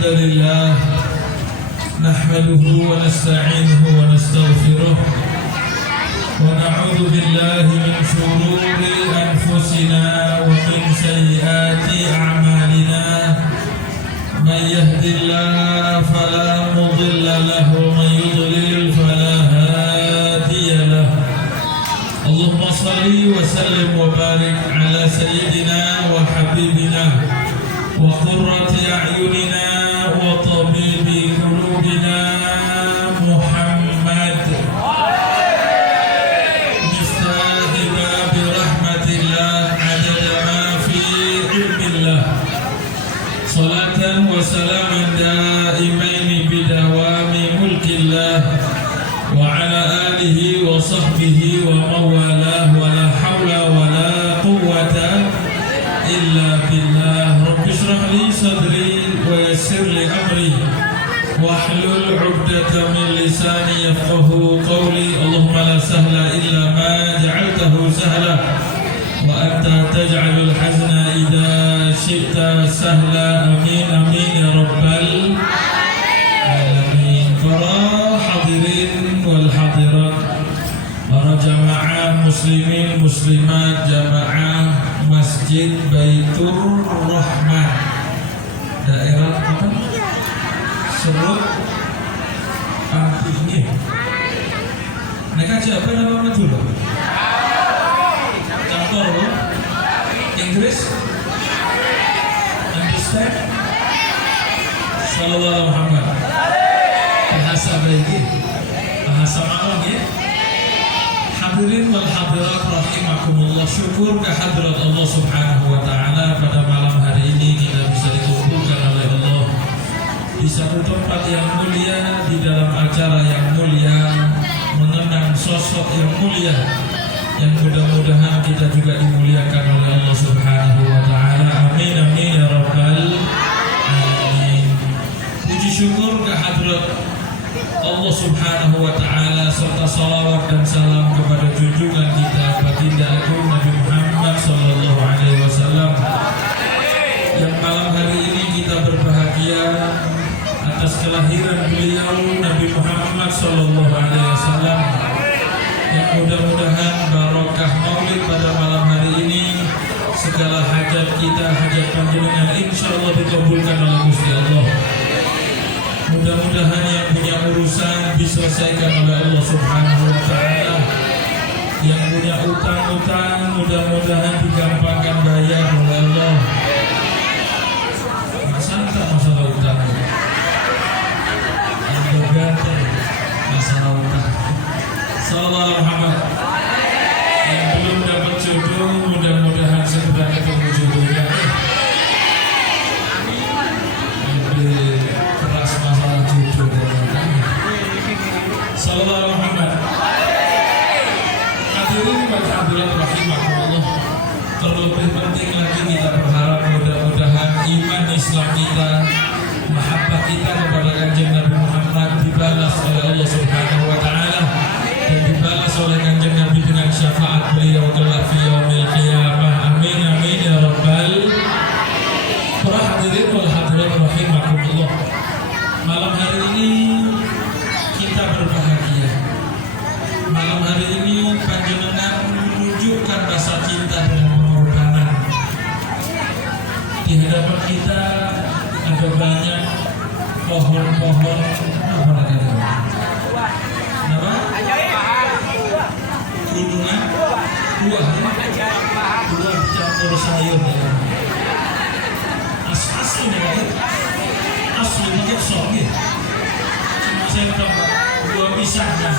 الحمد لله نحمده ونستعينه ونستغفره ونعوذ بالله من شرور أنفسنا ومن سيئات أعمالنا من يهد الله فلا مضل له ومن يضلل فلا هادي له اللهم صل وسلم وبارك على سيدنا وحبيبنا وقرة أعيننا وطبيب قلوبنا محمد مفتاح باب رحمة الله عدد ما في علم الله صلاة وسلاما دائمين بدوام ملك الله وعلى آله وصحبه ومن والاه ولا حول ولا قوة إلا بالله رب اشرح لي صدري ويسر لي أمري واحلل عقدة من لساني يفقه قولي اللهم لا سهل إلا ما جعلته سهلا وأنت تجعل الحزن إذا شئت سهلا آمين آمين يا رب العالمين. Para hadirin wal hadirat, para jamaah muslimin muslimat, jamaah Masjid Baitur Rahman daerah apa? Serut Pantingnya. Mereka siapa nama itu loh? Campur loh. Inggris? Understand? Sallallahu Muhammad. Bahasa baik, bahasa malam ya. Hadirin wal hadirat rahimakumullah, syukur kehadirat Allah Subhanahu wa taala pada malam hari ini kita bisa dikumpulkan oleh Allah di satu tempat yang mulia, di dalam acara yang mulia, mengenang sosok yang mulia, yang mudah-mudahan kita juga dimuliakan oleh Allah Subhanahu wa taala. Amin amin ya rabbal alamin. Puji syukur kehadirat Allah Subhanahu wa taala serta salawat dan salam kepada junjungan kita baginda agung Nabi Muhammad sallallahu alaihi wasallam yang malam hari ini kita berbahagia atas kelahiran beliau Nabi Muhammad sallallahu alaihi wasallam, yang mudah-mudahan barokah maulid pada malam hari ini segala hajat kita, hajat panjenengan insyaallah dikabulkan oleh Gusti Allah. Mudah-mudahan yang punya urusan diselesaikan oleh Allah Subhanahu wa taala. Yang punya utang-utang mudah-mudahan digampangkan bayar oleh Allah. Santai masalah utang. Yang bergantung masalah utang. Sallallahu Muhammad. Yang belum dapat jodoh mudah-mudahan segera ketemu jodohnya. Sallallahu Muhammad. Hadirin wa hadirat rahimakumullah. Terlebih penting lagi kita berharap mudah-mudahan iman Islam kita, mahabbah kita kepada kanjeng Nabi Muhammad dibalas oleh Allah Subhanahu wa taala dan dibalas oleh kanjeng Nabi dengan syafaat beliau kelak fi yaumil qiyamah. Amin amin ya rabbal. Para hadirin wal hadirat rahimakumullah. Malam hari ini kita berbahagia. Malam hari ini panjenengan menunjukkan rasa cinta dan pengorbanan. Di hadapan kita ada banyak pohon-pohon apa namanya? Apa? Gunungan buah campur sayur. Asli nih, asli pakai sop ya. Cuma saya tambah buah pisangnya.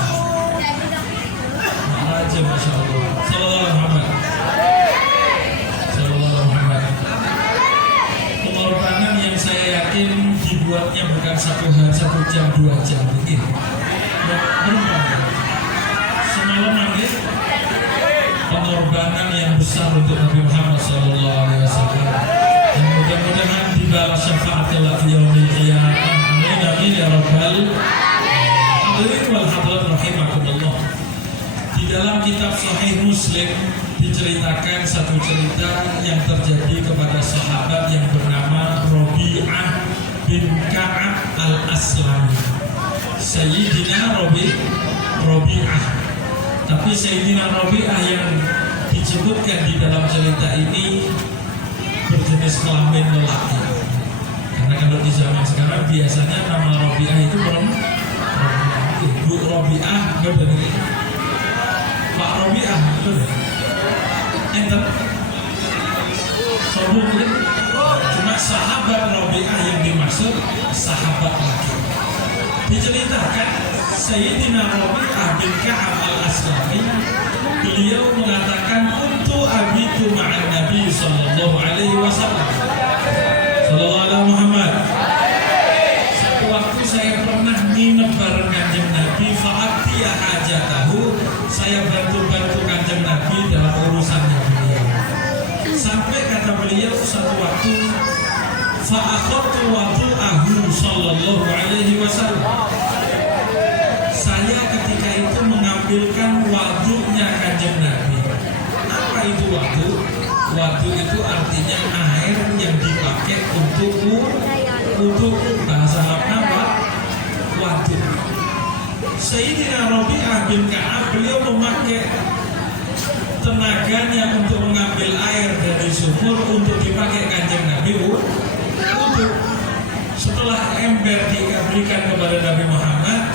Aja masya Allah. Sallallahu Muhammad. Sallallahu Muhammad. Pengorbanan yang saya yakin dibuatnya bukan 1 jam 2 jam ini. Benar. Semalam lagi pengorbanan yang besar untuk Nabi Muhammad Sallallahu Alaihi Wasallam. Dan mudah-mudahan dibalas syafaatnya di yaumil qiyamah. Amin amin ya rabbal. Hadirin wal hadirat rahimakumullah. Di dalam kitab Sahih Muslim diceritakan satu cerita yang terjadi kepada sahabat yang bernama Robi'ah bin Ka'ab al-Aslami, Sayyidina Rabi'ah. Tapi Sayyidina Rabi'ah yang disebutkan di dalam cerita ini berjenis kelamin lelaki. Karena kalau di zaman sekarang biasanya nama Rabi'ah itu perempuan. Bu Rabi'ah, betul ya? Pak Rabi'ah, betul ya? Enter. Sobuk ya? Cuma sahabat Rabi'ah yang dimaksud sahabat laki. Diceritakan Sayyidina Rabi'ah bin Ka'ab al-Aslami, beliau mengatakan untuk abitu ma'an Nabi sallallahu alaihi wasallam. Sallallahu alaihi Muhammad. Satu waktu saya pernah nginep bareng Kanjeng Nabi, fa'atiya hajatahu, saya bantu-bantu Kanjeng Nabi dalam urusannya beliau. Sampai kata beliau satu waktu, fa'akhadtu wudu'ahu sallallahu alaihi wasallam. Saya ketika itu mengambilkan wadunya Kanjeng Nabi. Apa itu wadu? Wadu itu artinya air yang dipakai untuk wudu. Bahasa Arabnya wadu. Sayyidina Rabi'ah bin Ka'ab, beliau memakai tenaganya untuk mengambil air dari sumur untuk dipakai Kanjeng Nabi wudu. Setelah ember diberikan kepada Nabi Muhammad,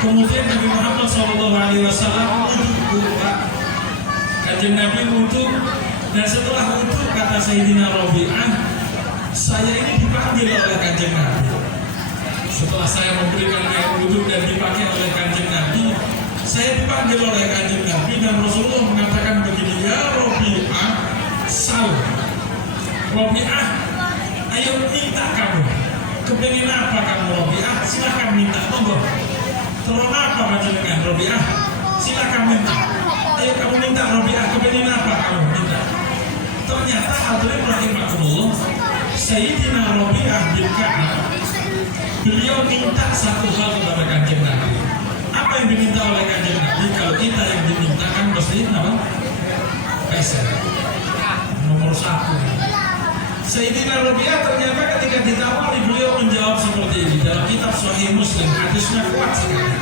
kemudian Nabi Muhammad SAW wudu. Kanjeng Nabi wudu, dan setelah wudu kata Sayyidina Rabi'ah, saya ini dipanggil oleh Kanjeng Nabi. Setelah saya memberikan air wudu dan dipakai oleh Kanjeng Nabi, saya dipanggil oleh Kanjeng Nabi dan Rasulullah mengatakan begini, ya Rabi'ah, sal. Rabi'ah, ayo minta kamu. Kepingin apa kamu Rabi'ah? Silahkan minta, monggo. Tolong apa panjenengan Rabi'ah? Silahkan minta. Ayo kamu minta Rabi'ah, kepingin apa kamu minta? Ternyata hadirin rahimakumullah, Sayyidina Rabi'ah bin Ka'ab, beliau minta satu hal kepada Kanjeng Nabi. Apa yang diminta oleh Kanjeng Nabi? Kalau kita yang diminta kan pasti apa? Peser. Nomor 1. Sayyidina Rabi'ah ternyata ketika ditawari, beliau menjawab seperti ini. Dalam kitab Sahih Muslim, hadisnya kuat sekali.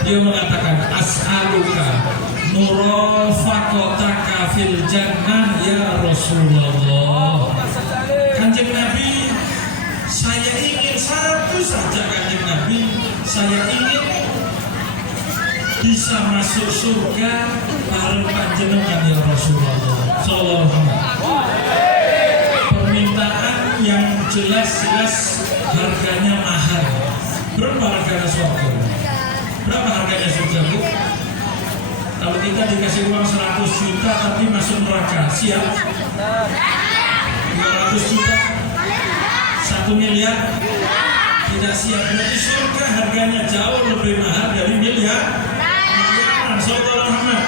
Dia mengatakan, as'aluka murafaqataka fil jannah ya Rasulullah. Kanjeng Nabi, saya ingin satu saja Kanjeng Nabi, saya ingin bisa masuk surga bareng panjenengan ya Rasulullah sallallahu alaihi wasallam. Permintaan yang jelas-jelas harganya mahal. Berapa harganya surga? Berapa harganya surga, Bu? Kalau kita dikasih uang 100 juta tapi masuk neraka, siap? 200 juta? 1 miliar? Tidak siap. Berarti surga harganya jauh lebih mahal dari miliaran. Saudara Muhammad,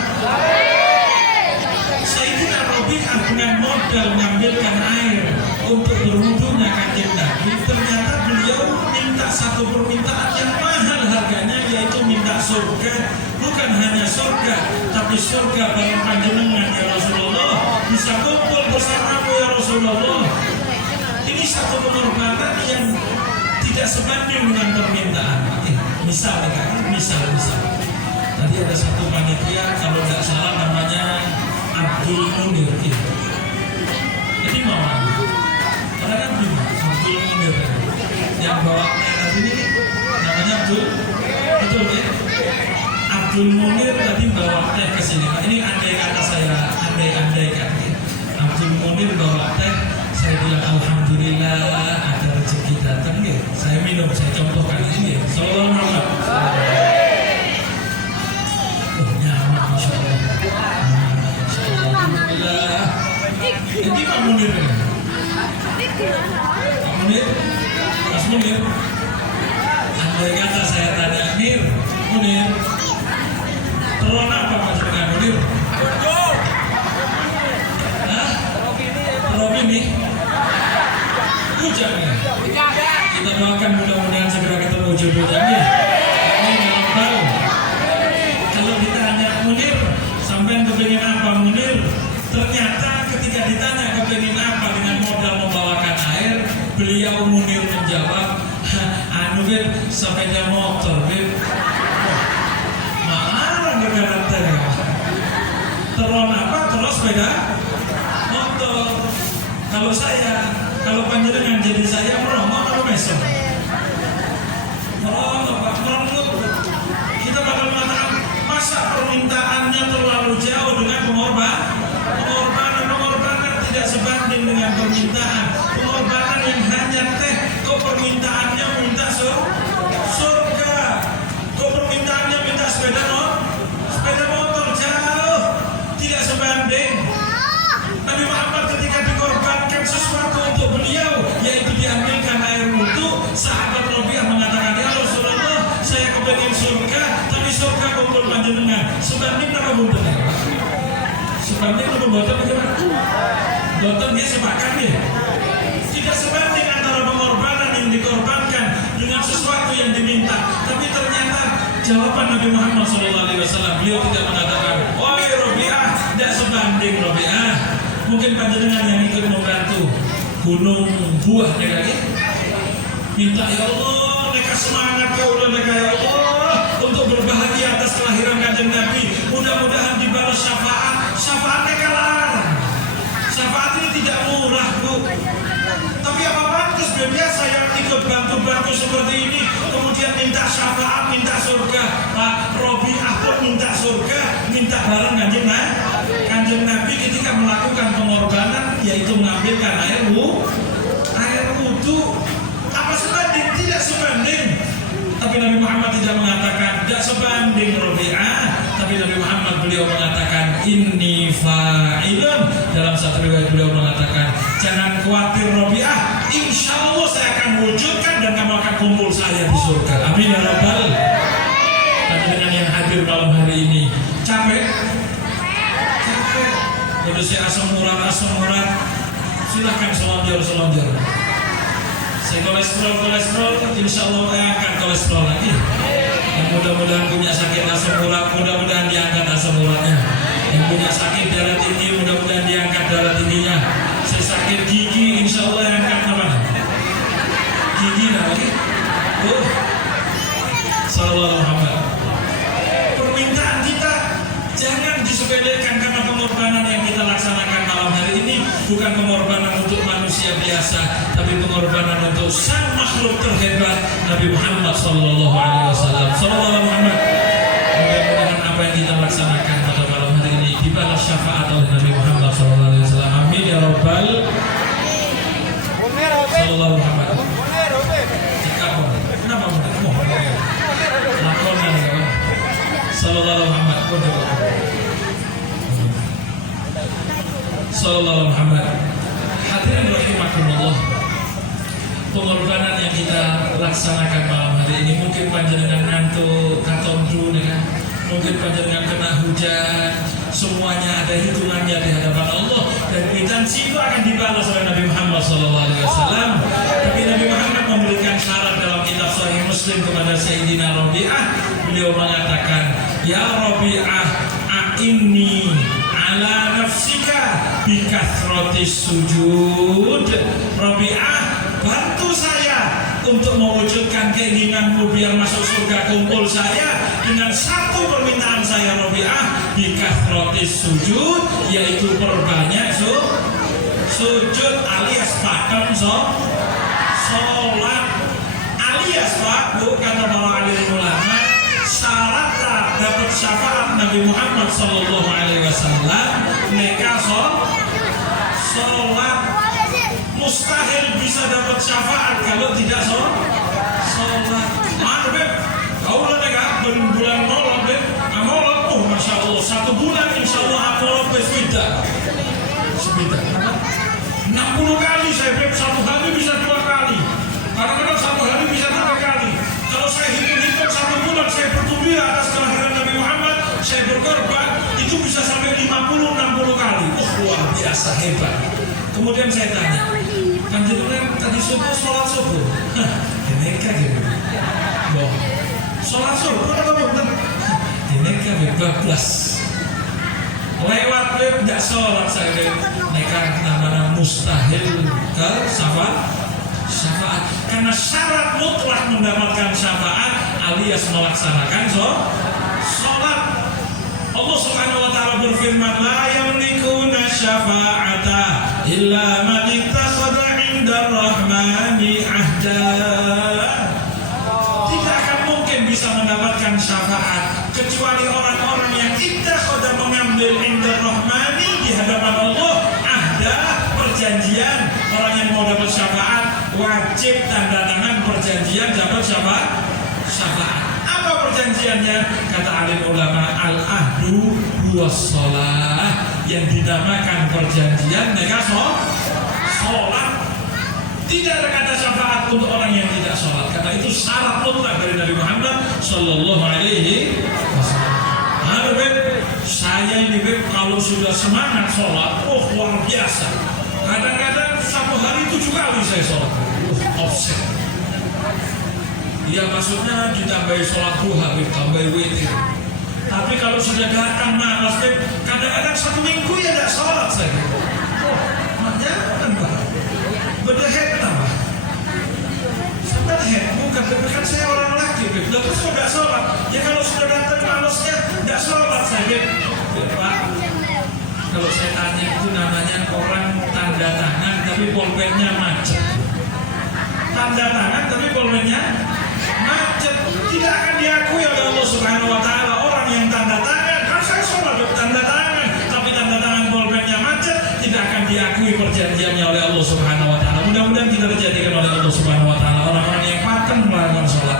Sayyidina Rabi'ah dengan modal mengambilkan air untuk berwudunya Kanjeng Nabi, ternyata beliau minta satu permintaan yang mahal harganya, yaitu minta surga. Bukan hanya surga, tapi surga bareng panjenengan ya Rasulullah, bisa kumpul bersamamu ya Rasulullah. Ini satu pengorbanan yang tidak sebanding dengan permintaan. Misal. Tadi ada satu panitia, kalau tidak salah namanya Abdul Munir. Jadi mau karena kan Abdul Munir yang bawa tadi ini namanya Abdul, betul ya? Abdul Munir tadi bawa teh ke sini. Nah, ini andai kata saya, andai-andaikan Abdul Munir bawa teh, saya bilang alhamdulillah ada rezeki datang ya. Saya minum, saya contohkan ini ya. Sallallahu alaihi wasallam. Ini Pak Munir ini. Pak Munir, Mas Munir. Andai kata saya tanya, Munir, telur apa Mas Munir? Hah? Telur ini? Hujan ya? Kita doakan mudah-mudahan segera ketemu jodohnya ya. Ini dalam tahu. Kalau ditanya Munir, sampai kepingin apa Munir? Ternyata ketika ditanya kepingin apa dengan modal membawakan air, beliau Munir menjawab, Terus apa? Terus sepeda motor. Kalau panjenengan jadi saya merongok atau mesem? Merongok, Pak. Merongok. Kita bakal mengatakan masa permintaannya terlalu jauh dengan pengorbanan tidak sebanding dengan permintaan. Pengorbanan yang hanya permintaannya minta surga. Permintaannya minta sepeda motor jauh, tidak sebanding. Nabi Muhammad ketika dikorbankan sesuatu untuk beliau, yaitu diambilkan air wudu, sahabat Rabi'ah mengatakan, ya Rasulullah, saya kepengen surga, tapi surga kumpul panjenengan. Sebanding apa buntun? Sebanding apa buntun bagaimana? Buntun dia sepakat ya? Tidak sebanding antara pengorbanan yang dikorbankan dengan sesuatu yang diminta. Tapi ternyata jawaban Nabi Muhammad SAW, beliau tidak mengatakan, wahai Rabi'ah, tidak sebanding Rabi'ah. Mungkin panjenengan yang ikut membantu gunung buah lagi minta, ya Allah, mereka semangat kaulah mereka, ya Allah, untuk berbahagia atas kelahiran kanjeng Nabi, mudah-mudahan dibalas syafaat mereka larang. Syafaat ini tidak murah, Bu. Tapi apa pantas biasa yang ikut bantu-bantu seperti ini kemudian minta syafaat, minta surga. Pak Rabi'ah pun minta surga, minta bareng kanjeng Nabi ketika melakukan pengorbanan, yaitu mengambilkan air wudu. Apa sebanding? Tidak sebanding. Tapi Nabi Muhammad tidak mengatakan tidak sebanding Rabi'ah, tapi Nabi Muhammad beliau mengatakan inni fa'ilun. Dalam satu riwayat beliau mengatakan, jangan khawatir Rabi'ah, insya Allah saya akan wujudkan dan kamu akan kumpul saya di surga. Amin ya rabbal. Dengan yang hadir malam hari ini capek. Kalau saya asam urat, silahkan selonjor. Saya kolesterol, insya Allah saya akan kolesterol lagi. Yang mudah-mudahan punya sakit asam urat, mudah-mudahan diangkat asam uratnya. Yang punya sakit darah tinggi, mudah-mudahan diangkat darah tingginya. Saya sakit gigi, insya Allah yang angkat apa? Gigi lagi. Sallallahu Muhammad. Permintaan kita jangan disepelekan, karena pengorbanan yang kita laksanakan malam hari ini bukan pengorbanan untuk manusia biasa, tapi pengorbanan untuk sang makhluk terhebat Nabi Muhammad Sallallahu Alaihi Wasallam. Sallallahu Muhammad. Mudah-mudahan apa yang kita laksanakan pada malam hari ini dibalas syafaat oleh Nabi Muhammad Sallallahu Alaihi Wasallam. Amin ya rabbal. Sallallahu Muhammad. Kenapa lakonan ya? Sallallahu Muhammad. Sallallahu Muhammad. Hadirin rahimakumullah. Pengorbanan yang kita laksanakan malam hari ini, mungkin panjenengan ngantuk, katondu dengan, mungkin panjenengan kena hujan, semuanya ada hitungannya di hadapan Allah, dan kwitansi itu akan dibalas oleh Nabi Muhammad SAW. Tapi Nabi Muhammad memberikan syarat dalam kitab Sahih Muslim kepada Sayyidina Rabi'ah. Beliau mengatakan, ya Rabi'ah, a'inni ala nafsika bikathratis sujud. Rabi'ah, bantu saya untuk mewujudkan keinginanmu biar masuk surga, kumpul saya dengan satu permintaan saya Rabi'ah, bikathratis sujud, yaitu perbanyak sujud alias pakem sholat alias Pak Bu, kata para alim ulama, syarat dapat syafaat Nabi Muhammad Sallallahu Alaihi Wasallam neka sholat. Mustahil bisa dapat syafaat kalau tidak sholat. Beb, kau lah neka bulan nolak beb, amolak, masya Allah 1 bulan insya Allah amolak beb sepeda 60 kali saya beb, 1 hari bisa 2 kali. Kadang-kadang 1 hari bisa 3 kali. Kalau saya hitung-hitung 1 bulan saya bergembira atas kelahiran Nabi Muhammad, saya berkorban, itu bisa sampai 50-60 kali. Luar biasa hebat. Kemudian saya tanya, panjenengan tadi subuh sholat subuh? Dineka gitu. Boh. Sholat subuh apa bener? Dineka bablas. Lewat beb tidak sholat saya beb. Neka namanya mustahil ke syafaat. Karena syarat mutlak mendapatkan syafaat alias melaksanakan sholat. Allah Subhanahu wa taala berfirman berfirman, la yamlikuna syafa'ata illa man ittakhadha 'inda rahmani ahda. Tidak akan mungkin bisa mendapatkan syafaat kecuali orang-orang yang ittakhadha, mengambil 'inda rahmani, di hadapan Allah, ahda, perjanjian. Orang yang mau dapat syafaat wajib tanda tangan perjanjian dapat syafaat. Apa perjanjiannya? Kata alim ulama, al-ahdu huwas shalah, yang dinamakan perjanjian mereka sholat. Tidak ada kata syafaat untuk orang yang tidak sholat, karena itu syarat mutlak dari Nabi Muhammad Sallallahu Alaihi Wasallam. Saya ini kalau sudah semangat sholat, luar biasa. Kadang-kadang satu hari 7 kali saya sholat, offset. Ya maksudnya ditambahi sholat duha, ditambahi witir. Tapi kalau sudah datang malas, kadang-kadang 1 minggu ya tidak sholat saya. Makanya kan Pak, berdehet tambah. Sampai head, bukan, kan saya orang laki, lalu saya tidak sholat. Ya kalau sudah datang malasnya, tidak sholat saya. Pak, kalau saya tanya itu namanya orang tanda tangan, tapi pulpennya macet. Tanda tangan, tapi pulpennya macet, tidak akan diakui oleh Allah Subhanahu Wa Taala. Orang yang tanda tangan, kan saya sholat tanda tangan, tapi tanda tangan pulpennya macet, tidak akan diakui perjanjiannya oleh Allah Subhanahu Wa Taala. Mudah-mudahan kita dijadikan oleh Allah Subhanahu Wa Taala orang-orang yang paten melakukan sholat.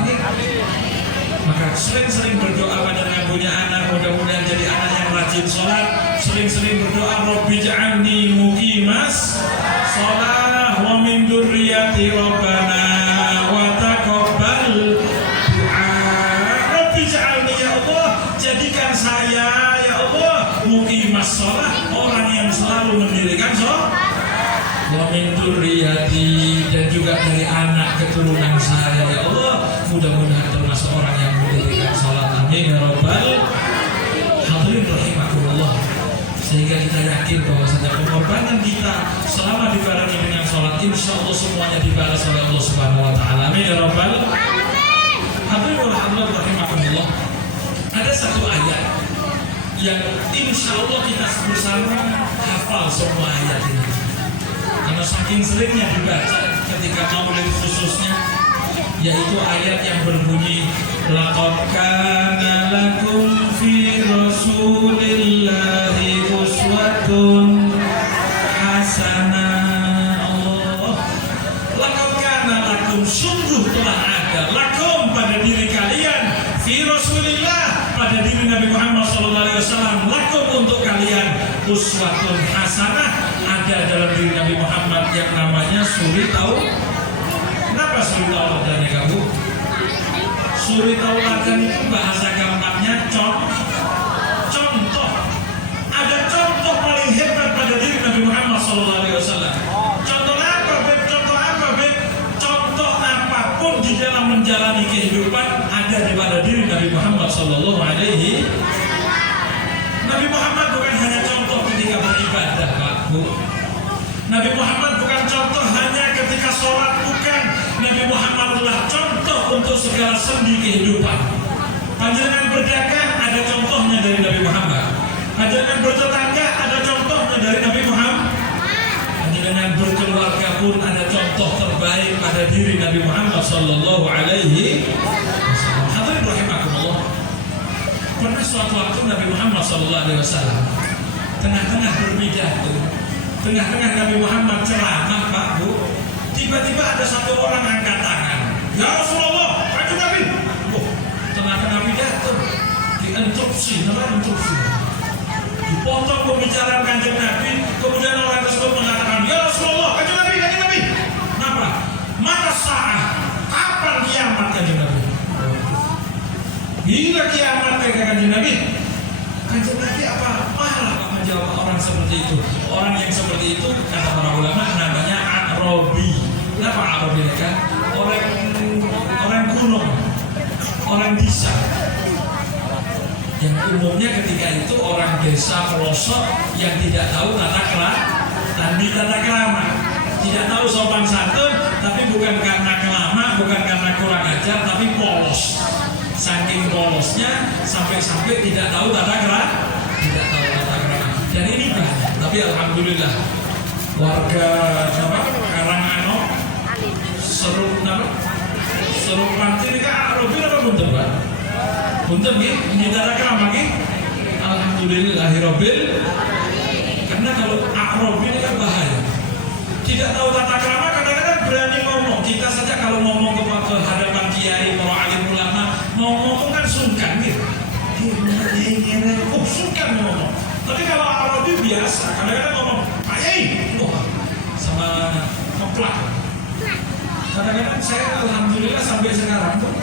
Maka sering-sering berdoa pada yang punya anak, mudah-mudahan jadi anak yang rajin sholat. Sering-sering berdoa, Rabbi ja'alni muqimas sholat wa min dzurriyyati rabbana wa taqabbal du'a. Rabbi ja'alni, ya Allah, jadikan saya ya Allah muqimas sholat, orang yang selalu mendirikan sholat, wa min dzurriyyati, dan juga dari anak keturunan saya ya Allah, mudah-mudahan termasuk orang yang mendirikan sholat. Amin ya rabbal hadirin rahimakumullah. Sehingga kita yakin bahwasanya pengorbanan kita selama dibarengi dengan sholat, insya Allah semuanya dibalas oleh Allah Subhanahu Wa Taala. Amin ya rabbal hadirin rahimakumullah. Ada satu ayat yang insya Allah kita bersama hafal semua ayat ini, karena saking seringnya dibaca ketika maulid khususnya, yaitu ayat yang berbunyi, laqad kana lakum fi rasulillahi uswatun hasanah. Allah, laqad kana lakum, sungguh telah ada, lakum, pada diri kalian, fi rasulillah, pada diri Nabi Muhammad SAW, lakum, untuk kalian, uswatun hasanah, ada dalam diri Nabi Muhammad yang namanya suri tauladan. Kenapa suri tauladan ya kamu? Suri tauladan itu bahasa gampangnya contoh. Ada contoh paling hebat pada diri Nabi Muhammad SAW. Contoh apa, Beb? Contoh apapun di dalam menjalani kehidupan ada di pada diri Nabi Muhammad SAW. Nabi Muhammad bukan hanya contoh ketika beribadah, Pak Bu. Nabi Muhammad bukan contoh hanya ketika sholat, bukan. Nabi Muhammad adalah contoh untuk segala sendi kehidupan. Panjenengan berdagang, ada contohnya dari Nabi Muhammad. Panjenengan bertetangga, ada contohnya dari Nabi Muhammad. Panjenengan berkeluarga pun ada contoh terbaik pada diri Nabi Muhammad Sallallahu Alaihi Wasallam. Hadirin rahimakumullah. Pernah suatu waktu Nabi Muhammad Sallallahu Alaihi Wasallam tengah-tengah berpidato, tengah-tengah Nabi Muhammad ceramah, Pak Bu, tiba-tiba ada satu orang angkat tangan, ya Rasulullah, kanjeng Nabi. Tengah-tengah pidato diinterupsi, dipotong pembicaraan kanjeng Nabi. Kemudian orang tersebut mengatakan, ya Rasulullah, kanjeng Nabi. Kenapa? Mata sa'ah, kapan kiamat, kanjeng Nabi? Bila kiamat, kanjeng Nabi? Kanjeng Nabi apa marah Pak menjawab orang seperti itu? Orang yang seperti itu, kata para ulama, namanya Arabi. Kenapa Arabi kan? Orang gunung, orang desa. Yang umumnya ketika itu orang desa pelosok yang tidak tahu tata krama, tidak tahu sopan santun, tapi bukan karena kelama, bukan karena kurang ajar, tapi polos. Saking polosnya sampai-sampai tidak tahu tata krama. Dan ini banyak, tapi alhamdulillah warga Karangano Seruk Panti ini kan Arabi apa bunten Pak? Bunten ya, menyedara kerama ya. Alhamdulillahirabbil. Karena kalau Arabi ini kan bahaya. Tidak tahu tata krama, kadang-kadang berani ngomong. Kita saja kalau ngomong ke hadapan kiai, para alim ulama, mau ngomong kan sungkan gitu. Sungkan ngomong. Tapi kalau Arabi biasa, kadang-kadang ngomong, ayai, sama ngeplak. Kadang-kadang saya alhamdulillah sampai sekarang tuh,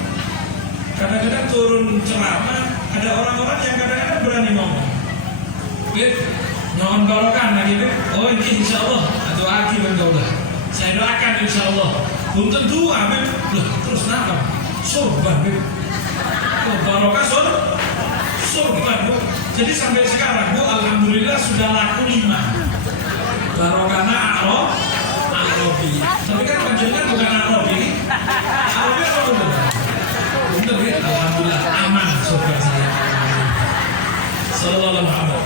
kadang-kadang turun ceramah, ada orang-orang yang kadang-kadang berani ngomong. Nyon barokan lagi deh. Oh ini insya Allah atau aki berdaulah. Saya doakan insya Allah. Untuk dua beb. Loh terus kenapa? Surban beb. Oh barokah surban bu. Jadi sampai sekarang bu alhamdulillah sudah laku 5. Barokahna Arabi. Tapi kan panjangnya bukan Arabi. Arabi apa betul? Betul ya. Alhamdulillah aman surban saya. Sallallahu alaihi wasallam.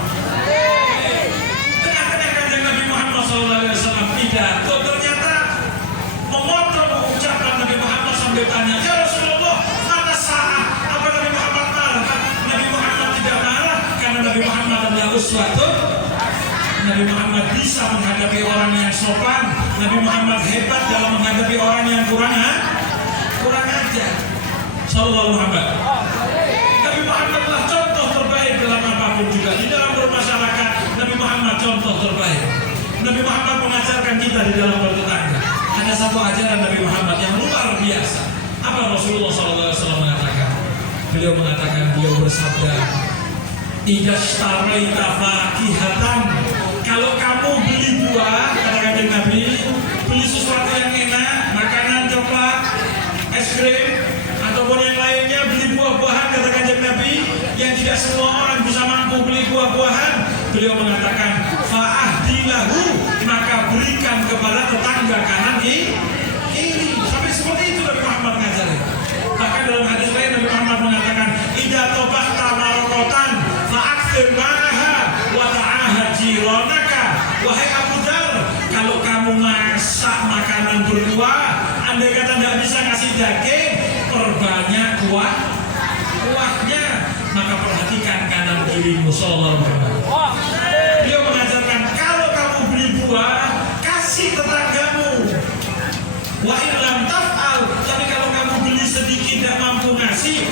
SAW pidato ternyata memotong ucapan Nabi Muhammad sampai tanya, ya Rasulullah, mana saat apa Nabi Muhammad marah? Nabi Muhammad tidak marah karena Nabi Muhammad adalah uswatun. Nabi Muhammad bisa menghadapi orang yang sopan. Nabi Muhammad hebat dalam menghadapi orang yang kurang ajar. Sallallahu Muhammad. Nabi Muhammad adalah contoh terbaik dalam apapun juga. Di dalam bermasyarakat, Nabi Muhammad contoh terbaik. Nabi Muhammad mengajarkan kita di dalam bertetangga. Ada satu ajaran Nabi Muhammad yang luar biasa. Apa Rasulullah SAW mengatakan? Beliau bersabda, "Idastaraita fakihatan." Kalau kamu beli buah, kata Nabi, beli sesuatu yang enak, makanan coklat, es krim, ataupun yang lainnya, beli buah-buahan, kata Nabi, yang tidak semua orang bisa mampu beli buah-buahan. Beliau mengatakan, fa'ahdilahu, maka berikan kepada tetangga kanan ini. Sampai seperti itu Nabi Muhammad ngajarin. Bahkan dalam hadis lain Nabi Muhammad mengatakan, idza tabahta marokotan fa'akthir ma'aha wa ta'ahad jiranaka. Wahai Abu Dar, kalau kamu masak makanan berkuah, andai kata tidak bisa ngasih daging, perbanyak kuahnya, maka perhatikan kanan kirimu. Sallallahu alaihi wasallam. Dia mengajarkan kalau kamu beli buah, kasih tetanggamu. Wa illam taf'al, tapi kalau kamu beli sedikit tidak mampu ngasih,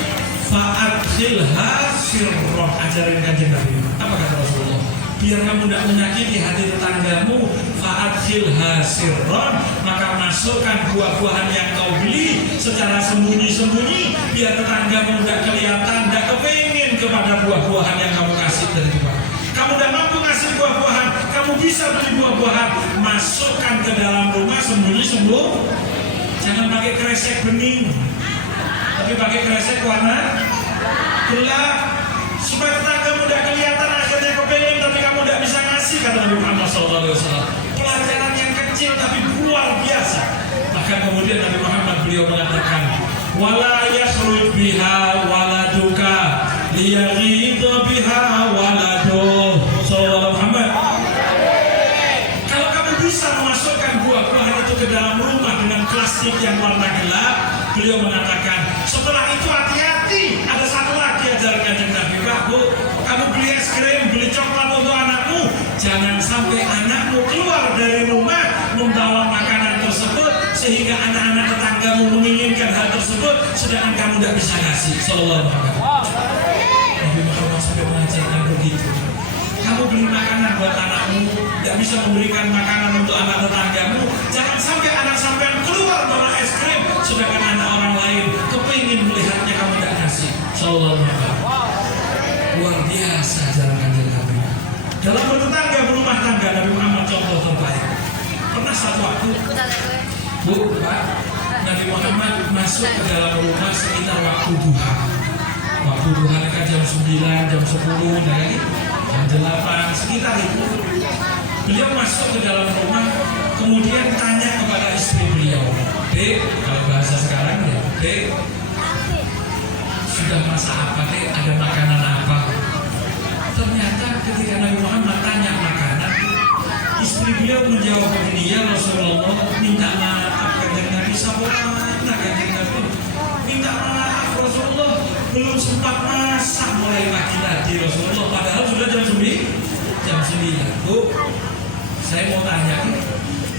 fa'adkhilha sirrah. Ajarin kanjeng Nabi. Apa kata Rasulullah? Biar kamu tidak menyakiti hati tetanggamu, fa'adkhilha sirrah, maka masukkan buah-buahan yang kau beli secara sembunyi-sembunyi, biar tetanggamu tidak kelihatan, tidak kepingin kepada buah-buahan yang kamu kasih dari Tuhan. Kamu tidak mampu ngasih buah-buahan, kamu bisa beli buah-buahan, masukkan ke dalam rumah sembunyi-sembunyi. Jangan pakai kresek bening, tapi pakai kresek warna gelap, supaya tetanggamu tidak kelihatan, akhirnya kepingin tapi kamu tidak bisa ngasih, kata Nabi Muhammad SAW. Pelajaran yang kecil tapi luar biasa. Bahkan kemudian Nabi Muhammad beliau mengatakan, wala yakhruj biha waladuka liyaghidha biha waladuh. Sallallahu Muhammad. Kalau kamu bisa memasukkan buah-buahan itu ke dalam rumah dengan plastik yang warna gelap, beliau mengatakan, setelah itu hati-hati. Ada satu lagi ajaran kanjeng Nabi, Pak, Bu, kamu beli es krim, beli coklat untuk anakmu, jangan sampai anakmu keluar dari rumah membawa makanan tersebut sehingga anak-anak tetanggamu menginginkan hal tersebut, sedangkan kamu tidak bisa ngasih. Sallallahu alaihi wasallam. Nabi Muhammad sampai mengajarkan begitu. Kamu beli makanan buat anakmu, tidak bisa memberikan makanan untuk anak tetanggamu, jangan sampai anak sampean keluar bawa es krim, sedangkan anak orang lain kepingin melihatnya kamu tidak kasih. Sallallahu alaihi wasallam. Luar biasa ajaran kanjeng Nabi. Dalam bertetangga, berumah tangga, Nabi Muhammad contoh terbaik. Pernah satu waktu, Bu, Pak, Nabi Muhammad masuk ke dalam rumah sekitar waktu duha. Waktu duha kan jam 9, jam 10, jam 8, sekitar itu. Beliau masuk ke dalam rumah, kemudian tanya kepada istri beliau, Dek, kalau bahasa sekarang ya, Dek, sudah masak apa, Dek? Ada makanan apa? Ternyata ketika Nabi Muhammad tanya beliau menjawab begini, ya Rasulullah, minta maaf kanjeng Nabi, sabarana kanjeng Nabi, minta maaf Rasulullah, belum sempat masak mulai pagi tadi Rasulullah, padahal sudah jam 9. Bu, saya mau tanya,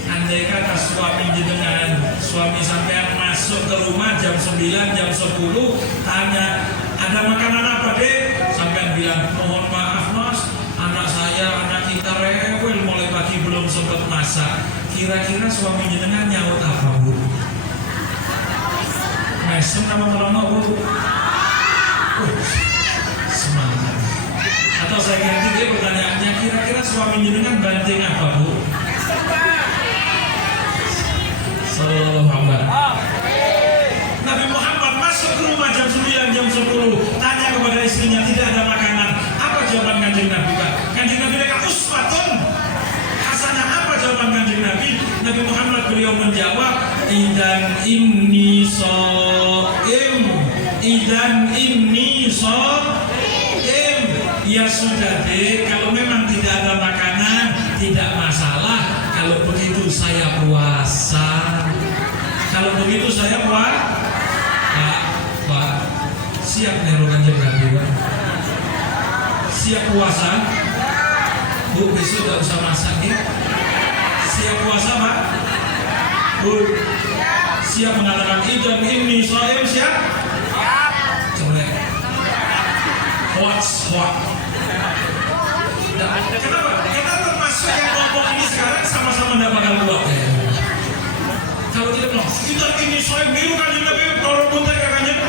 andai kata suami jenengan, suami sampean masuk ke rumah jam 9, jam 10, tanya, ada makanan apa dek? Sampean bilang, mohon maaf mas, anak saya, anak kita rewel mulai pagi belum sempat masak. Kira-kira suami jenengan nyaut apa bu? Mesem apa meronok bu? Semangat. Atau saya ganti dia pertanyaannya, kira-kira suami jenengan banting apa bu? Sallallahu alaihi wasallam. Nabi Muhammad masuk ke rumah jam 9, jam 10, tanya kepada istrinya, tidak ada makanan. Apa jawaban kanjeng Nabi Pak? Kanjeng Nabi mereka uswatun hasanah. Apa jawaban kanjeng Nabi? Nabi Muhammad beliau menjawab, idan inni shaim, idan inni shaim. Ya sudah deh, kalau memang tidak ada makanan tidak masalah. Kalau begitu saya puasa. Kalau begitu saya puasa. Pak, siap niru kanjeng Nabi Pak? Siap puasa? Bu, besok gak usah masak ya? Siap puasa Pak? Bu, siap mengatakan idan ini shaim, siap? Coba. Hoax. Kenapa? Karena termasuk yang kelompok ini sekarang sama-sama tidak bakal kuat ya. Kalau kita bilang, kita ini saya biru kanjeng Nabi, kalau buntah ya kanjeng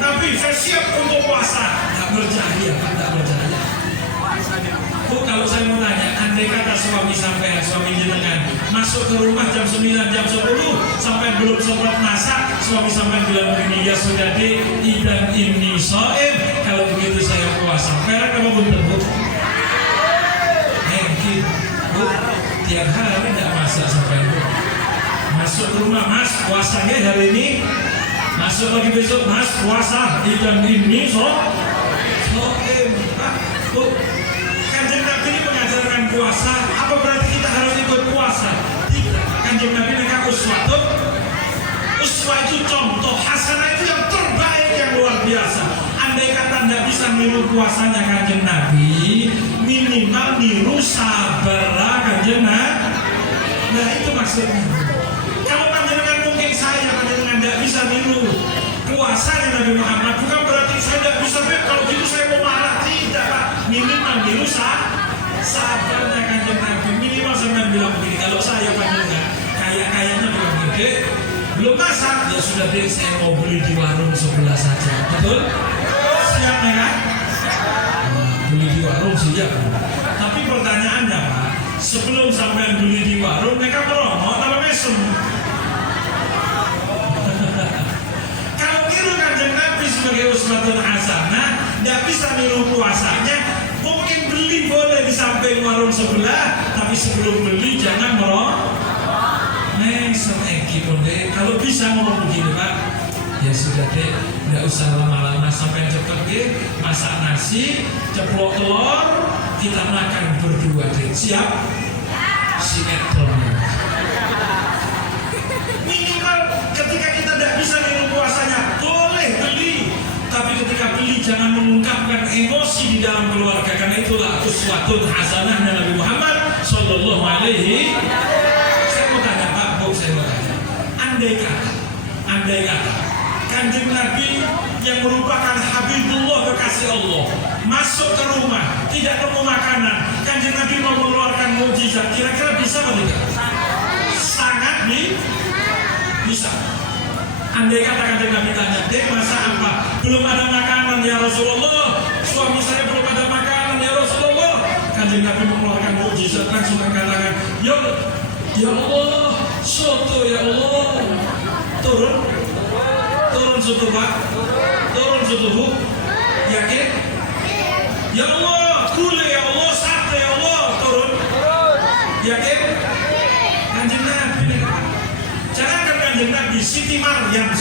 Nabi, saya siap untuk puasa. Tak percaya Pak, tak percaya. Bu, kalau saya mau tanya, andai kata suami sampai suami jenengan masuk ke rumah jam 9, jam 10 sampai belum sempat masak, suami sampai bilang begini, ya sudah deh, idan ini shaim, kalau begitu saya puasa. Merek apa bunter bu? Mungkin bu, tiap hari tidak masak sampai bu. Masuk ke rumah, mas puasanya hari ini. Masuk lagi besok, mas puasa, idan ini shaim. Bu, kanjeng Nabi ini mengajarkan puasa. Apa berarti kita harus ikut puasa? Tidak. Kanjeng Nabi mereka uswatun. Uswah itu contoh, hasanah itu yang terbaik, yang luar biasa. Andai kata tidak bisa niru puasanya kanjeng Nabi, minimal niru sabar kanjeng Nabi. Nah itu maksudnya. Kalau panjenengan mungkin saya panjenengan tidak bisa niru puasanya Nabi Muhammad, bukan berarti saya tidak bisa. Kalau gitu saya mau marah, tidak Pak. Minimal niru sabarnya kanjeng Nabi. Minimal sampai bilang begini, kalau saya panjenengan kayaknya bilang gede, belum masak, ya sudah deh saya mau beli di warung sebelah saja. Betul? Siap ya kan? Beli di warung siap. Tapi pertanyaannya Pak, sebelum sampai beli di warung, mereka promo atau mesem? Kalau niru kanjeng Nabi sebagai uswatun hasanah, tidak bisa niru puasanya. Mungkin beli boleh di samping warung sebelah, tapi sebelum beli jangan mesem pun deh. Kalau bisa ngomong begini Pak, ya sudah deh, tidak usah lama-lama, sampai cepet deh, masak nasi, ceplok telur, kita makan berdua deh. Siap? Sinetron. Minimal ketika kita tidak bisa niru puasanya, boleh beli. Tapi ketika beli jangan mengungkapkan emosi di dalam keluarga, karena itulah uswatun hasanahnya Nabi Muhammad Sallallahu Alaihi. Saya mau tanya Pak, Bu, saya mau tanya. Andai kata kanjeng Nabi yang merupakan Habibullah, kekasih Allah, masuk ke rumah tidak nemu makanan, kanjeng Nabi mau mengeluarkan mukjizat, kira-kira bisa atau tidak? Sangat bisa. Andai kata kanjeng Nabi tanya, dek masak apa? Belum ada makanan ya Rasulullah, suami saya belum ada makanan ya Rasulullah. Kanjeng Nabi mengeluarkan mukjizat, langsung mengatakan, ya Allah, soto ya Allah. Turun soto Pak, turun soto Bu. Yakin? Ya Allah, gulai ya Allah, sate ya Allah, turun. Yakin? Kanjeng Nabi. Jangan kanjeng Nabi, Siti Maryam,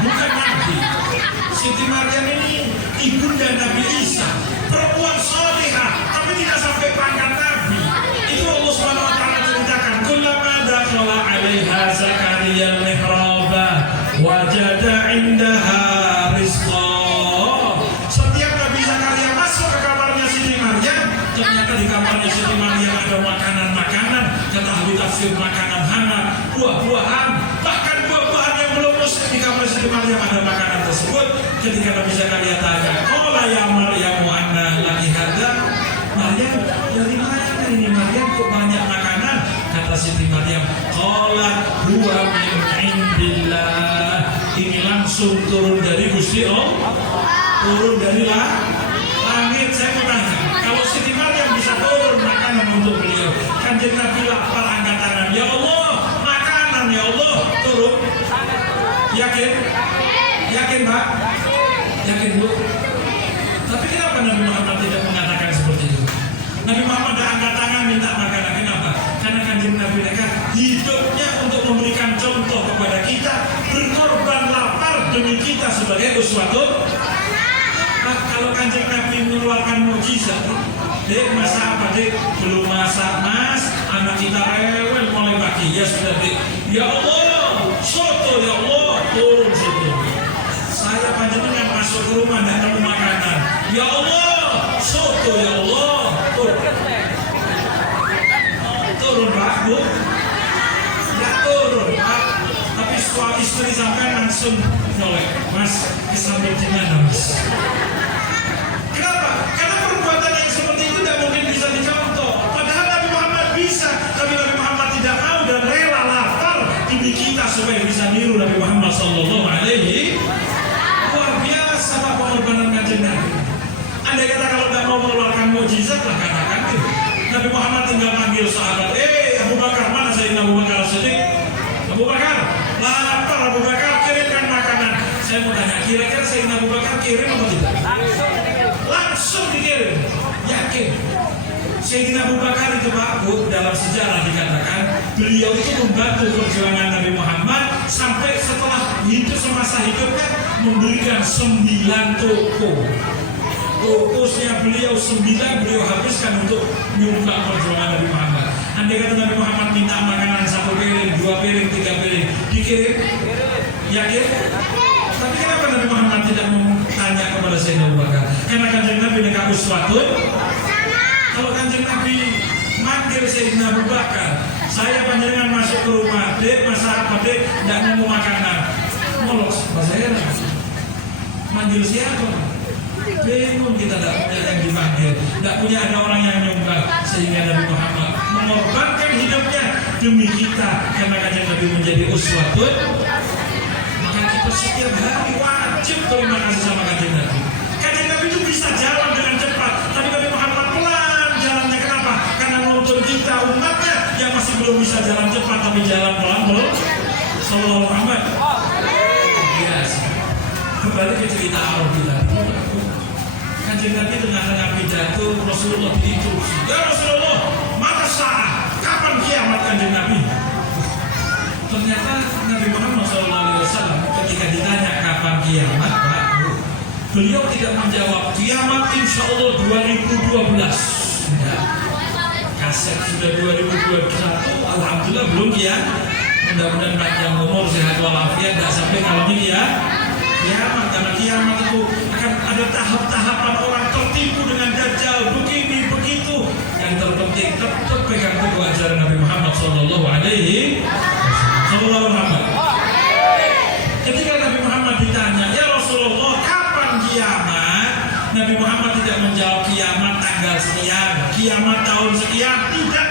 bukan Nabi. Siti Maryam ini ibunda Nabi Isa, perempuan salihah, tapi tidak sampai pangkat Nabi. Itu Allah Subhanahu Wa Taala ada makanan-makanan, kata ahli tafsir makanan hangat, buah-buahan, bahkan buah-buahan yang belum musim di kamar Siti Maryam ada makanan tersebut. Ketika Nabi Zakaria tanya, qala ya Maryamu anna laki hadza? Maryam, dari mana ini Maryam kok banyak makanan? Kata Siti Maryam, qala huwa min indillah. Ini langsung turun dari Gusti Allah, turun dari langit. Saya mau tanya, kalau Siti Maryam bisa turun makanan untuk beliau, Kanjeng Nabi lapar angkat tangan, ya Allah, makanan ya Allah, turun. Yakin? Yakin Pak? Yakin Bu? Tapi kenapa Nabi Muhammad tidak mengatakan seperti itu? Nabi Muhammad tidak angkat tangan minta makanan. Kenapa? Karena Kanjeng Nabi mereka hidupnya untuk memberikan contoh kepada kita, berkorban lapar demi kita sebagai uswatun. Nah, kalau Kanjeng Nabi mengeluarkan mukjizat, dek masak apa dek? Belum masak mas, anak kita rewel mulai pagi. Ya sudah dek. Ya Allah, soto ya Allah, turun soto. Saya panjenengan masuk ke rumah dan nemu makanan. Ya Allah, soto ya Allah, turun. Turun Pak, Bu. Ya turun Pak. Tapi suami istri sampai langsung nyolek. Mas, kesambet di mana Mas? Kenapa? Karena perbuatan yang seperti itu tidak mungkin bisa dicontoh. Padahal Nabi Muhammad bisa, tapi Nabi Muhammad tidak mau dan rela lapar demi kita supaya bisa niru Nabi Muhammad Sallallahu Alaihi. Luar biasa Pak pengorbanan Kanjeng Nabi. Andai kata kalau tidak mau mengeluarkan mukjizat lah katakan Nabi Muhammad tinggal panggil sahabat, Abu Bakar, mana Sayyidina Abu Bakar As-Siddiq? Abu Bakar, lapar Abu Bakar, kirimkan makanan. Saya mau tanya, kira-kira Sayyidina Abu Bakar kirim atau tidak? Langsung dikirim. Yakin? Sayyidina Abu Bakar itu Pak Bu, dalam sejarah dikatakan beliau itu membantu perjuangan Nabi Muhammad sampai setelah hidup semasa hidupnya memberikan 9 toko. Fokusnya beliau 9 beliau habiskan untuk menyumbang perjuangan Nabi Muhammad. Andai kata Nabi Muhammad minta makanan 1 piring, 2 piring, 3 piring, dikirim? Yakin? Tapi kenapa Nabi Muhammad tidak tanya kepada Sayyidina Abu Bakar? Karena Kanjeng Nabi dekat uswatun. Kalau Kanjeng Nabi manggil Sayyidina Abu Bakar, saya panjenengan masuk ke rumah, dek masak apa dek? Tidak nemu makanan. Molos, bahasa heran. Manggil siapa? Bingung kita tidak punya yang dipanggil, tidak punya ada orang yang nyumbang, sehingga Nabi Muhammad mengorbankan hidupnya demi kita karena Kanjeng Nabi menjadi uswatun. Maka kita setiap hari wajib terima kasih sama Kanjeng Nabi. Kanjeng Nabi itu bisa jalan dengan cepat, tapi Nabi Muhammad pelan jalannya. Kenapa? Karena menuntut kita umatnya yang masih belum bisa jalan cepat tapi jalan pelan-pelan. Sallallahu Muhammad. Yes. Kembali ke cerita Arab kita. Kanjeng Nabi tengah-tengah pidato, Rasulullah diinstruksi, ya Rasulullah, mata sa'ah, kapan kiamat Kanjeng Nabi? Ternyata Nabi Muhammad SAW ketika ditanya kapan kiamat, Pak, beliau tidak menjawab kiamat insya Allah 2012. Ya. Kaset sudah 2021, alhamdulillah belum ya. Mudah-mudahan panjang umur, sehat walafiat, tidak sampai kalau ini ya. Kiamat, karena kiamat itu akan ada tahap-tahapan orang tertipu dengan dajjal begini begitu. Yang terpenting tetap pegang teguh ajaran Nabi Muhammad Sallallahu Alaihi Wasallam. Ketika Nabi Muhammad ditanya, ya Rasulullah, kapan kiamat? Nabi Muhammad tidak menjawab kiamat tanggal sekian, kiamat tahun sekian, tidak.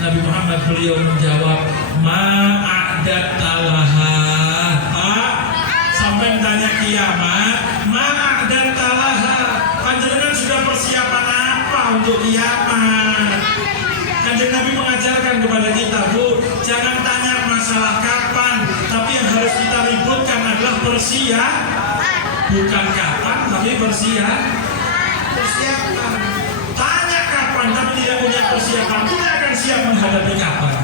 Nabi Muhammad beliau menjawab, ma'adat talaha. Sampai tanya kiamat, ma'ak dan talaha, panjenengan sudah persiapan apa untuk kiamat? Kanjeng Nabi mengajarkan kepada kita, Bu, jangan tanya masalah kapan, tapi yang harus kita ributkan adalah persiapan. Bukan kapan, tapi persiapan. Tanya kapan, tapi tidak punya persiapan, tidak akan siap menghadapi kapan.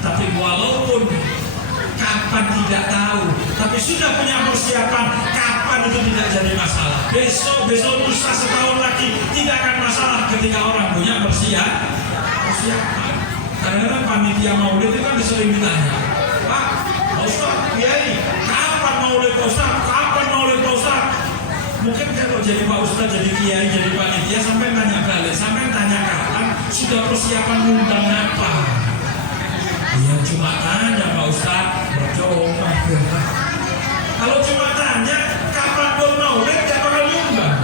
Tapi walaupun kapan tidak tahu, tapi sudah punya persiapan, kapan itu tidak jadi masalah. Besok lusa setahun lagi tidak akan masalah ketika orang punya persiapan. Karena panitia maulid itu kan sering ditanya, Pak Ustaz, Kiai, kapan maulid Pak Ustaz? Kapan maulid Pak Ustaz? Mungkin kalau jadi Pak Ustaz, jadi Kiai, jadi panitia sampai tanya balik, sampai tanya kapan sudah persiapan ngundang apa? Ya cuma tanya Pak Ustadz, bercoba. Kalau cuma tanya, kapan pun maulid gak bakal nyumbang.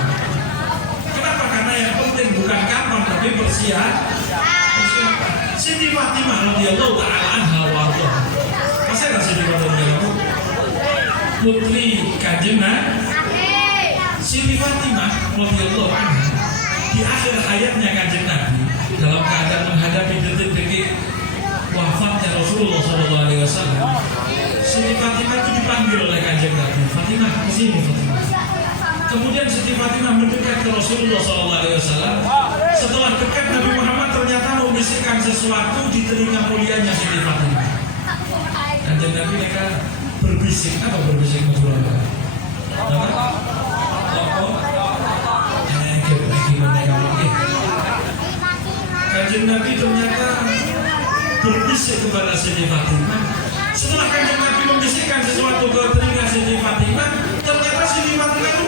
Kenapa? Karena yang penting bukan kapan, tapi persiapan. Siti Fatimah radhiyallahu ta'ala anha warḍah. Masih ada Siti Fatimah? Putri Kanjeng Siti Fatimah radhiyallahu anha di akhir hayatnya Kanjeng Nabi dalam keadaan menghadapi detik-detik wafatnya Rasulullah SAW, Siti Fatimah itu dipanggil oleh Kanjeng Nabi, Fatimah kesini Fatimah. Kemudian Siti Fatimah mendekat ke Rasulullah SAW. Setelah dekat, Nabi Muhammad ternyata membisikkan sesuatu di telinga mulianya Siti Fatimah. Kanjeng Nabi mereka berbisik, apa berbisik Rasulullah? Kanjeng Nabi ternyata berbisik kepada Siti Fatimah. Setelah Kanjeng Nabi membisikkan sesuatu ke telinga Siti Fatimah, ternyata Siti Fatimah itu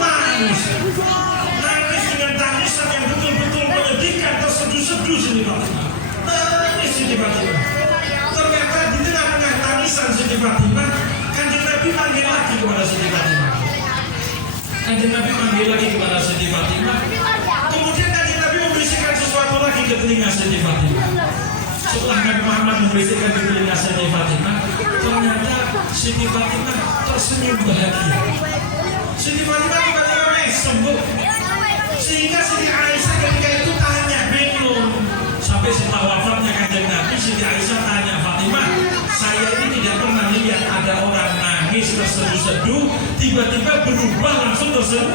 nangis dengan tangisan yang betul-betul menyedihkan, terseduh-seduh Siti Fatimah. Nangis Siti Fatimah. Ternyata di tengah-tengah tangisan Siti Fatimah, Kanjeng Nabi panggil lagi kepada Siti Fatimah. Kanjeng Nabi panggil lagi kepada Siti Fatimah. Kemudian Kanjeng Nabi membisikkan sesuatu lagi ke telinga Siti Fatimah. Setelah Nabi Muhammad membisikkan ke telinga Siti Fatimah, ternyata Siti Fatimah tersenyum bahagia. Siti Fatimah tiba-tiba sembuh. Sehingga Siti Aisyah ketika itu tanya, bingung. Sampai setelah wafatnya Kanjeng Nabi, Siti Aisyah tanya, Fatimah, saya ini tidak pernah lihat ada orang nangis terseduh-seduh, tiba-tiba berubah langsung tersenyum.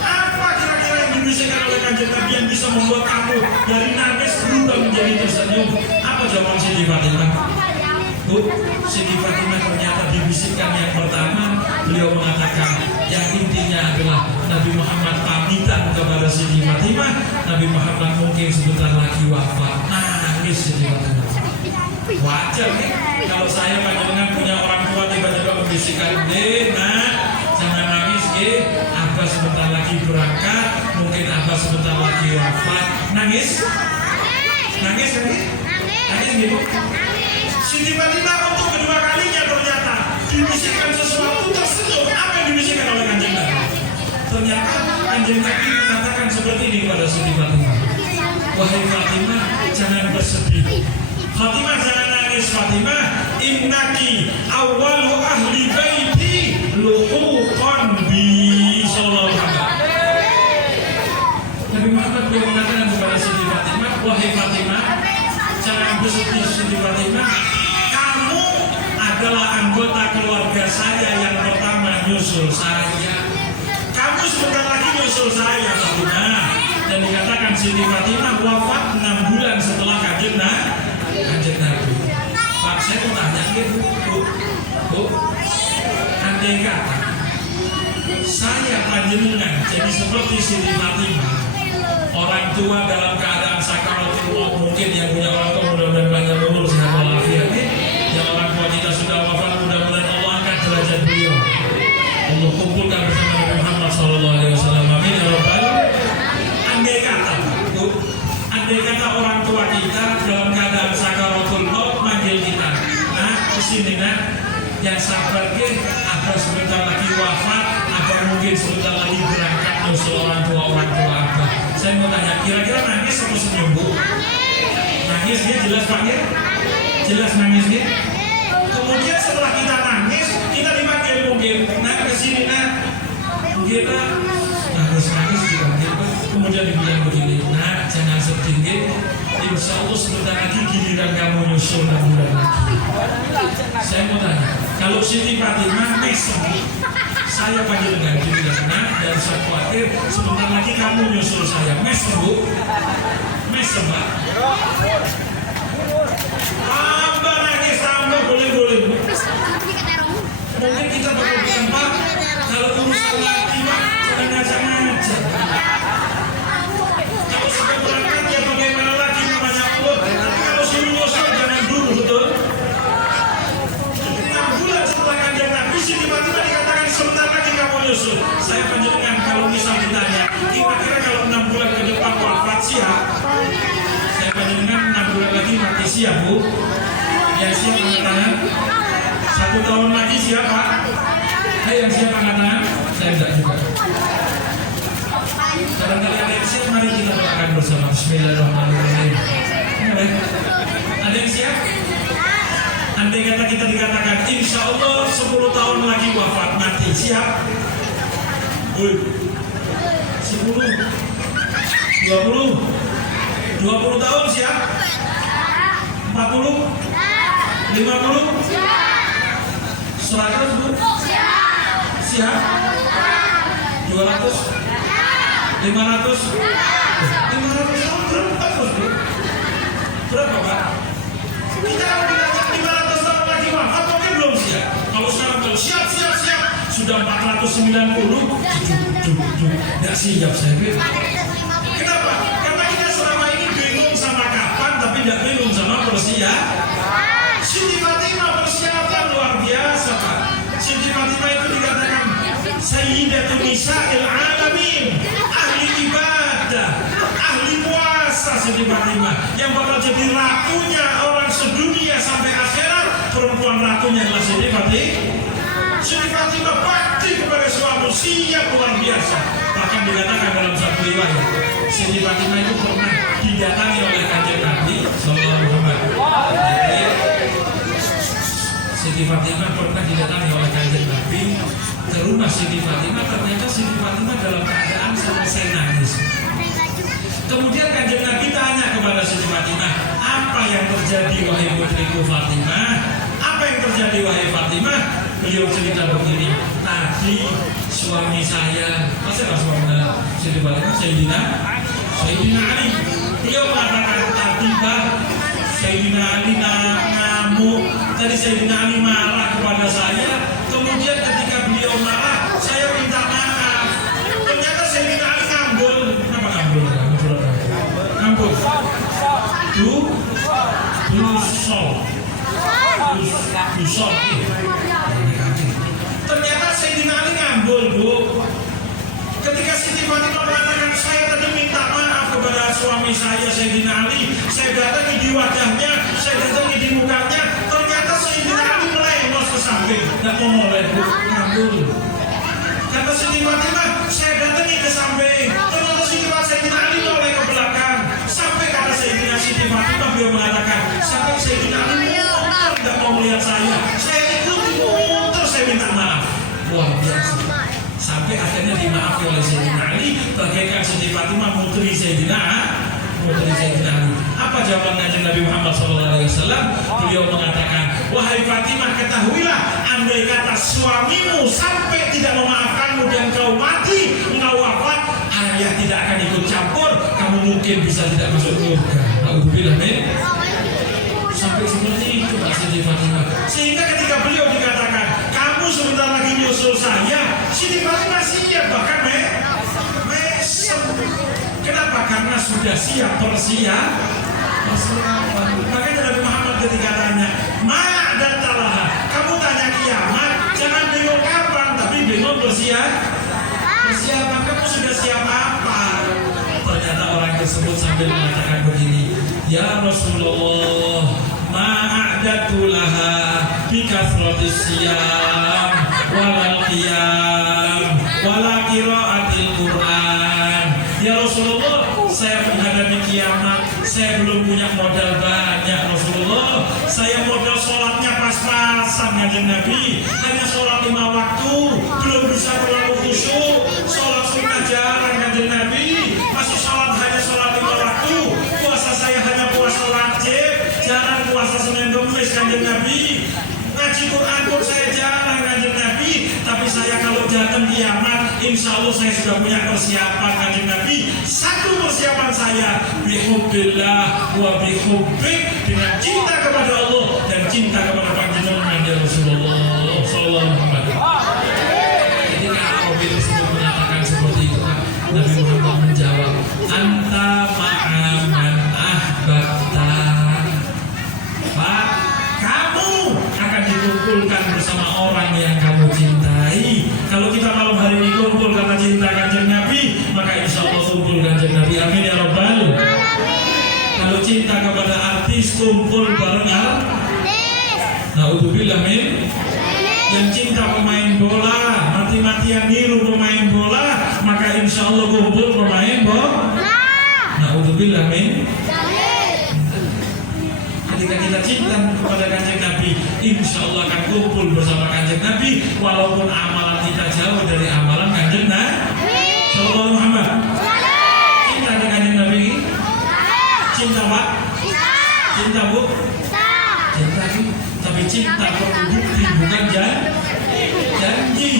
Apa kira-kira yang dibisikkan oleh Kanjeng Nabi yang bisa membuat kamu dari nangis berubah menjadi tersenyum? Apa jawaban Siti Fatimah? Bu, Siti Fatimah ternyata dibisikkan yang pertama, beliau mengatakan yang intinya adalah Nabi Muhammad pamitan kepada Siti Fatimah. Nabi Muhammad mungkin sebentar lagi wafat. Nangis Siti Fatimah. Wajar nih, kalau saya panjenengan punya orang tua tiba-tiba membisikkan, nak jangan nangis, Abah sebentar lagi berangkat, mungkin Abah sebentar lagi wafat. Nangis? Nangis gitu? Siti Fatimah untuk kedua kalinya ternyata dibisikkan sesuatu tersenyum. Apa yang dibisikkan oleh Kanjeng Nabi? Ternyata Kanjeng Nabi mengatakan seperti ini kepada Siti Fatimah. Wahai Fatimah, jangan bersedih. Fatimah jangan nangis. Fatimah, innaki awwalu ahli baiti luhuqan bi sallallahu alaihi wasallam. Nabi Muhammad beliau mengatakan kepada Siti Fatimah, wahai Fatimah, jangan bersedih Siti Fatimah. Kamu adalah anggota keluarga saya yang pertama nyusul saya. Kamu sebentar lagi nyusul saya, Fatimah. Dan dikatakan Siti Fatimah wafat 6 bulan setelah Kanjeng Nabi. Pak, saya mau tanya gitu, Bu, andai kata saya panjenengan jadi seperti Siti Fatimah, orang tua dalam keadaan sakaratul maut, mungkin yang punya orang tua mudah-mudahan panjang umur sehat walafiat, yang orang tua kita sudah wafat, mudah-mudahan Allah angkat derajat beliau, Allah kumpulkan bersama Nabi Muhammad SAW. Amin ya rabbal. Andai kata orang tua kita dalam keadaan sakaratul maut manggil kita, nah kesini yang sabar Abah sebentar lagi wafat, Abah mungkin sebentar lagi berangkat nyusul orang tua Abah. Saya mau tanya, kira-kira nangis atau senyum, Bu? Nangis ya, jelas Pak ya? Jelas nangis ya? Kemudian setelah kita nangis, kita dipanggil mungkin, kesini mungkin nangis dipanggil, kemudian dibilang begini, jangan sedih, insya Allah sebentar lagi giliran kamu nyusul 6 bulan lagi. Saya mau tanya, kalau Siti Fatimah mesem, saya panggil dengan giliran dan saya khawatir sebentar lagi kamu nyusul saya. Mesem, Bu? Mesem, Pak? Tambah nangis, tambah boleh. Mungkin kita bakal bilang, Pak, kalau urusan lagi, Pak, jangan ngajak-ngajak. Kalau sudah berangkat ya bagaimana lagi namanya Allah. Tapi kalau suruh nyusul jangan dulu, betul? 6 bulan setelah Kanjeng Nabi, Siti Fatimah dikatakan sebentar lagi kamu nyusul. Saya panjenengan kalau misal ditanya, kira-kira kalau 6 bulan ke depan wafat siapa? Siap Bu? Yang siap angkat tangan. 1 tahun lagi siapa? Ayo yang siap angkat tangan. Saya enggak juga. Barangkali ada yang siap, mari kita doakan bersama. Bismillahirrahmanirrahim. Ada yang siap? Andai kata kita dikatakan insya Allah 10 tahun lagi wafat mati, siap? 10 20 tahun siap? 40 50 100 Bu? Siap? 200 500 tahun berapa Bu? Berapa Pak? Kita kalau ditanya 500 tahun lagi wafat mungkin belum siap. Kalau sekarang kalau siap sudah 490 nggak siap saya pikir. Kenapa? Karena kita selama ini bingung sama kapan tapi nggak bingung sama persiapan. Siti Fatimah persiapan luar biasa Pak. Siti Fatimah itu dikatakan Sayyidatun Nisa'il Alamin, ahli ibadah, ahli puasa. Siti Fatimah yang bakal jadi ratunya orang sedunia sampai akhirat. Perempuan ratunya adalah Siti Fatimah. Siti Fatimah bakti kepada suami siap luar biasa. Bahkan dikatakan dalam satu riwayat Siti Fatimah itu pernah didatangi oleh Kanjeng Nabi Sallallahu Alaihi Wasallam. Siti Fatimah pernah didatangi oleh Kanjeng Nabi ke rumah Siti Fatimah. Ternyata Siti Fatimah dalam keadaan selesai nangis. Kemudian Kanjeng Nabi tanya kepada Siti Fatimah, apa yang terjadi wahai putriku Fatimah? Apa yang terjadi wahai Fatimah? Beliau cerita begini, tadi suami saya, masalah suami Siti Fatimah, Sayyidina Ali. Beliau mengatakan tadi Pak, Sayyidina Ali ngamuk. Tadi Sayyidina Ali marah kepada saya. Kemudian ketika beliau marah, saya minta maaf. Ternyata Sayyidina Ali ngambul. Kenapa ngambul? Ngambul. Dusol. Ternyata Sayyidina Ali ngambul Bu. Ketika Siti Fatimah mengatakan saya tadi minta maaf kepada suami saya Sayyidina Ali, saya datangi di wajahnya, saya datangi di mukanya, ternyata Sayyidina Ali melengos ke samping, tidak mau mulai Bu, ngambul. Kata Siti Fatimah, saya datangi ke samping, ternyata Sayyidina Ali mulai ke belakang, sampai kata Sayyidina Siti Fatimah beliau mengatakan, sampai Sayyidina Ali muter tidak mau melihat saya ikuti muter, saya minta maaf. Luar biasa. Sampai akhirnya dimaafkan oleh Sayyidina Ali, bagaikan Siti Fatimah putri Sayyidina Ali. Apa jawaban Kanjeng Nabi Muhammad SAW? Beliau mengatakan, wahai Fatimah, ketahuilah, andai kata suamimu sampai tidak memaafkanmu dan kau mati, engkau wafat, ayah tidak akan ikut campur, kamu mungkin bisa tidak masuk surga. Alhamdulillah, sampai seperti itu Pak Siti Fatimah. Sehingga ketika beliau dikatakan, kamu sebentar lagi nyusul saya, Siti Fatimah siap, bahkan mesem. Kenapa? Karena sudah siap persiapan. Makanya Nabi Muhammad ketika tanya, ma'adatalah, kamu tanya kiamat, jangan bingung kapan, tapi bingung persiapan. Kamu sudah siap apa? Ternyata orang tersebut sambil mengatakan begini, ya Rasulullah, ma'adatulaha bikasratis siyam walal qiyam wala qiraatil Quran. Ya Rasulullah, saya menghadapi kiamat, saya belum punya modal banyak Rasulullah. Saya modal sholatnya pas-pasan Kanjeng Nabi, hanya sholat 5 waktu, belum bisa terlalu khusyuk. Sholat sunnah jarang Kanjeng Nabi, masih hanya sholat 5 waktu. Puasa saya hanya puasa wajib, jarang puasa Senin Kemis Kanjeng Nabi. Ngaji Quran pun saya jarang Kanjeng Nabi. Tapi saya kalau datang kiamat, insya Allah saya sudah punya persiapan Kanjeng Nabi. Satu persiapan saya, bihubbillah wa bihubbik, dengan cinta kepada Allah dan cinta kepada panjenengan ya Rasulullah sallallahu alaihi wasallam. Ketika Qabil tersebut mengatakan seperti itu, Nabi Muhammad menjawab, anta ma'aman ahbabta. Pak, kamu akan dikumpulkan bersama orang yang kamu cintai. Kalau kita malam hari ini kumpul karena cinta Kanjeng Nabi, maka insya Allah kumpul Kanjeng Nabi. Amin ya Rabbal alamin. Kalau cinta kepada artis kumpul bareng artis. Naudzubillah min. Yang cinta pemain bola, mati-matian niru pemain bola, maka insya Allah kumpul pemain bola. Naudzubillah min. Ketika kita cinta kepada Kanjeng Nabi, insya Allah akan kumpul bersama Kanjeng Nabi, walaupun amalan kita jauh dari amalan Kanjeng Nabi. Sallallahu Muhammad. Cinta dengan Kanjeng Nabi. Cinta Pak? Cinta Bu? Cinta Bu. Tapi cinta perlu bukti, bukan janji.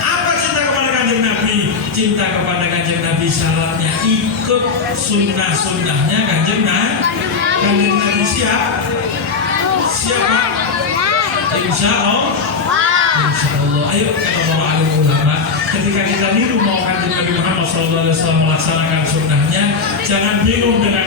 Apa cinta kepada Kanjeng Nabi? Cinta kepada Kanjeng Nabi syaratnya ikut sunnah-sunnahnya Kanjeng Nabi. Kanjeng Nabi siap? Siapa? Insya Allah. Insya Allah. Ayo kata para alim ulama, ketika kita niru mau Kanjeng Nabi Muhammad SAW melaksanakan sunnahnya, jangan bingung dengan